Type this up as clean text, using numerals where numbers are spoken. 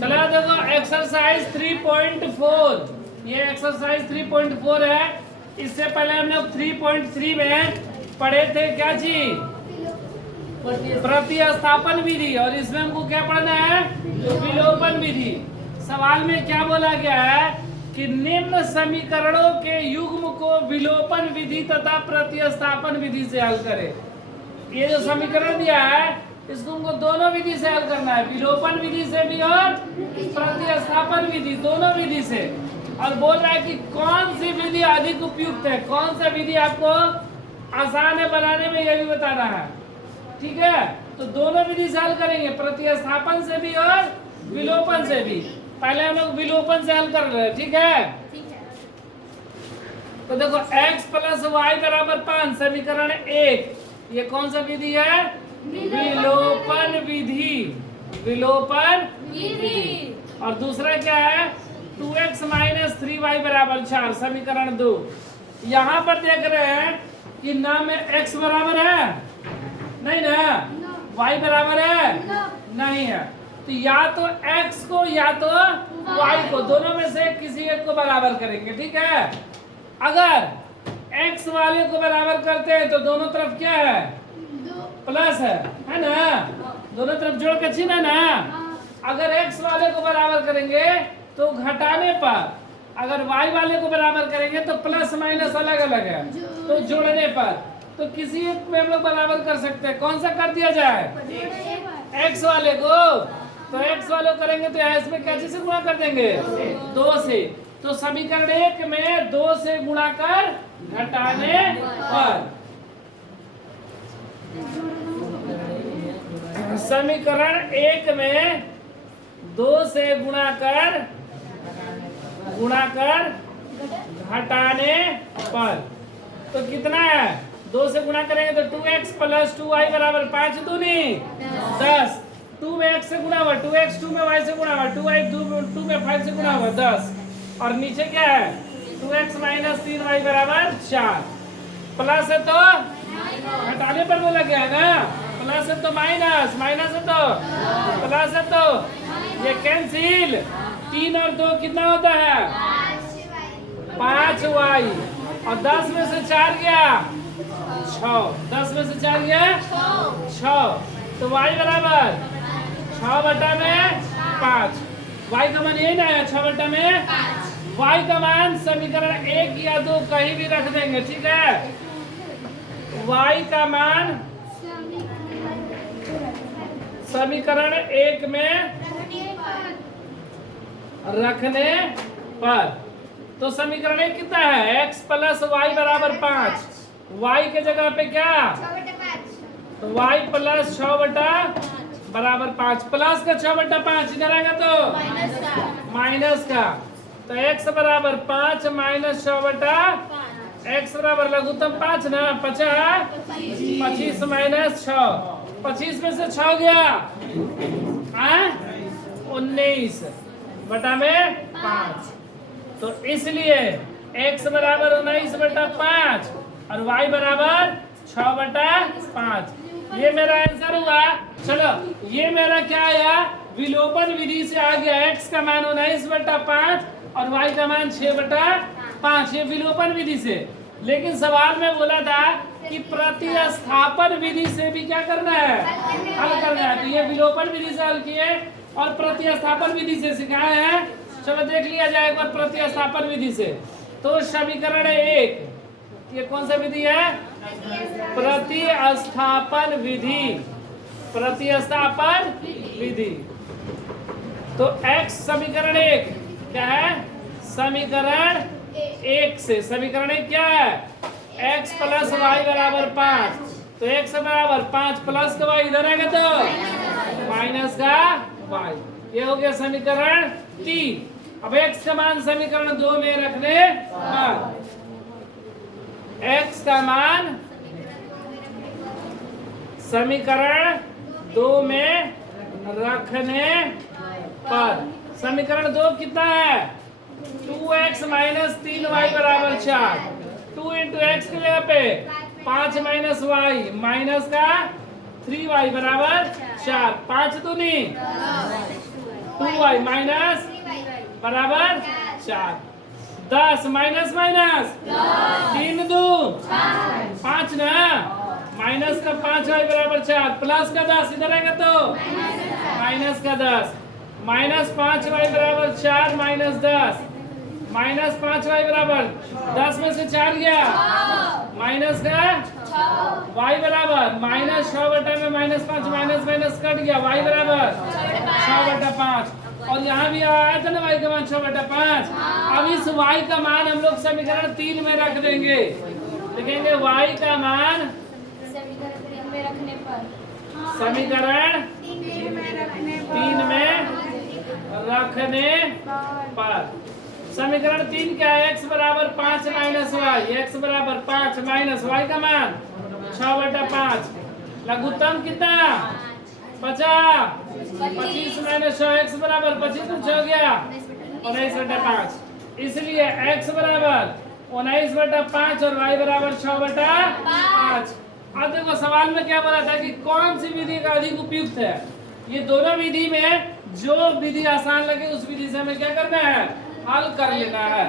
चलो देखो एक्सरसाइज 3.4, ये एक्सरसाइज 3.4 है। इससे पहले हम लोग 3.3 में पढ़े थे क्या चीज, प्रतिस्थापन विधि, और इसमें हमको क्या पढ़ना है, विलोपन विधि। सवाल में क्या बोला गया है कि निम्न समीकरणों के युग्म को विलोपन विधि तथा प्रतिस्थापन विधि से हल करें। ये जो समीकरण दिया है इसको हमको दोनों विधि से हल करना है, विलोपन विधि से भी और प्रतिस्थापन विधि, दोनों विधि से। और बोल रहा है कि कौन सी विधि अधिक उपयुक्त है, कौन सा विधि आपको आसान है बनाने में, यह भी बताना है। ठीक है, तो दोनों विधि से हल करेंगे, प्रतिस्थापन से भी और विलोपन से भी। पहले हम लोग विलोपन से हल कर रहे हैं, ठीक है। तो देखो x प्लस वाई बराबर 5 समीकरण 1, ये कौन सा विधि है, विलोपन विधि, विलोपन विधि। और दूसरा क्या है 2x माइनस 3y बराबर 4 समीकरण 2। यहाँ पर देख रहे हैं कि ना में x बराबर है, नहीं ना, y बराबर है, नहीं है। तो या तो x को या तो y को, दोनों में से किसी एक को बराबर करेंगे, ठीक है। अगर x वाले को बराबर करते हैं तो दोनों तरफ क्या है, प्लस है ना, दोनों तरफ जोड़ के चिन्ह है ना। अगर x वाले को बराबर करेंगे तो घटाने पर, अगर y वाले को बराबर करेंगे तो प्लस माइनस अलग अलग है, तो जोड़ने पर तो किसी एक में हम लोग बराबर कर सकते हैं। कौन सा कर दिया जाए, x वाले को। तो x वाले को करेंगे तो इसमें क्या चीज से गुणा कर देंगे, 2 से। तो समीकरण 1 में 2 से गुणा कर घटाने पर, समीकरण 1 में 2 से गुणा कर घटाने पर तो कितना है, 2 से गुणा करेंगे तो 2x प्लस 2y बराबर 5 दूनी 10। 2 में x से गुणा हुआ 2x, 2 में y से गुणा हुआ 2y, 2 में 5 से गुणा हुआ 10। और नीचे क्या है 2x माइनस 3y बराबर 4। प्लस है तो घटाने पर बोला गया है ना, प्लस है तो माइनस, माइनस है तो प्लस है तो ये कैंसिल। 3 और 2 कितना होता है 5y, और 10 में से 4 गया 6, 10 में से 4 गया 6, तो y बराबर 6 बटा में 5। y का मान यही ना है 6 बटा में 5। y का मान समीकरण 1 या 2 कहीं भी रख देंगे, ठीक है। y का मान समीकरण 1 में रखने पर, तो समीकरण 1 कितना है, x प्लस वाई बराबर 5। y के जगह पे क्या, तो y प्लस 6 बटा बराबर 5, प्लस का 6 बटा 5 इधर आएगा तो माइनस का, तो x बराबर 5 माइनस 6 बटा x बराबर लघुत्तम 5 ना, 25 माइनस 6, 25 में से 6 गया 19 बटा में 5। तो इसलिए x बराबर 19 बटा 5 और y बराबर 6 बटा 5। ये मेरा आंसर हुआ। चलो ये मेरा क्या आया, विलोपन विधि से आ गया x का मान 19 बटा 5 और y का मान 6 बटा 5, ये विलोपन विधि से। लेकिन सवाल में बोला था कि प्रतिस्थापन विधि से भी क्या करना है, हल करना है। तो ये विलोपन विधि से हल किए और प्रतिस्थापन विधि से सिखाए हैं। चलो देख लिया जाए एक बार प्रतिस्थापन विधि से। तो समीकरण 1 ये कौन सा विधि है, प्रतिस्थापन विधि, प्रतिस्थापन विधि। तो x समीकरण 1 क्या है, समीकरण 1 से, समीकरण 1 क्या है, x प्लस वाई बराबर 5, तो x बराबर 5 प्लस का y इधर आएगा तो माइनस का y, ये हो गया समीकरण 3। अब x का मान समीकरण 2 में रखने पर, x का मान समीकरण 2 में रखने पर, समीकरण 2 कितना है, 2x माइनस 3y बराबर 4, 2 इंटू एक्स के जगह पे 5 माइनस वाई माइनस का 3y बराबर 4, 5 दूनी 2y माइनस बराबर 4। 10 माइनस माइनस 3 2 5 ना, माइनस का 5y बराबर 4, प्लस का 10 इधर आएगा तो माइनस का 10, माइनस 5y बराबर 4 माइनस 10, माइनस 5y बराबर 10 में से 4 गया, माइनस का y बराबर माइनस 6 बटा में माइनस 5 माइनस माइनस कट गया, y बराबर 6 बटा 5। और यहाँ भी आया था ना y का मान 6 बटा 5। अब इस y का मान हम लोग समीकरण 3 में रख देंगे, लिखेंगे y का मान समीकरण 3 में रखने पर। समीकरण 3 क्या है? x बराबर 5 माइनस वाई, x बराबर 5 माइनस वाई का मान 6 बटा 5, लघुत्तम कितना 50, 25 माइनस 6, x बराबर 25 में 6 हो गया 19 बटा 5, इसलिए x बराबर 19 बटा 5 और y बराबर 6 बटा 5। अब देखो सवाल में क्या बोला था कि कौन सी विधि का अधिक उपयुक्त है। ये दोनों विधि में जो विधि आसान लगे उस विधि से हमें क्या करना है, हल कर लेना है।